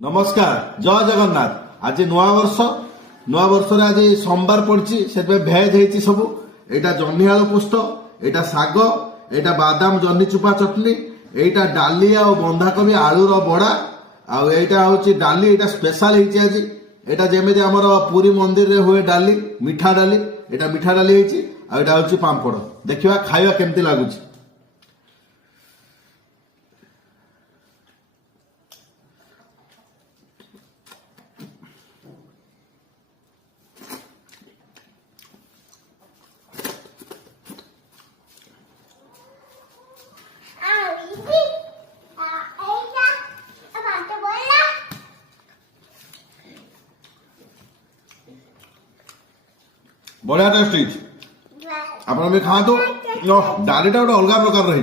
नमस्कार जय जगन्नाथ। आज नुआ वर्ष आज सोमवार पड़ी से भेज है सब एटा जह्नी आलू पुस्त एटा साग एटा बादाम जह्नी चुपा चटनी एटा डाली आ बंधाकोबी आलूर बड़ा आईटा हूँ डाली एटा स्पेशल आज एटा जमी आमर पुरी मंदिर रे हुए डाली मिठा डाली एटा मिठा डाली आईटा हूँ पांपड़। देखा खाଇବା केमती लगुच। बढ़िया टेस्ट आप खातु डालीटा गोटे अलग प्रकार रही।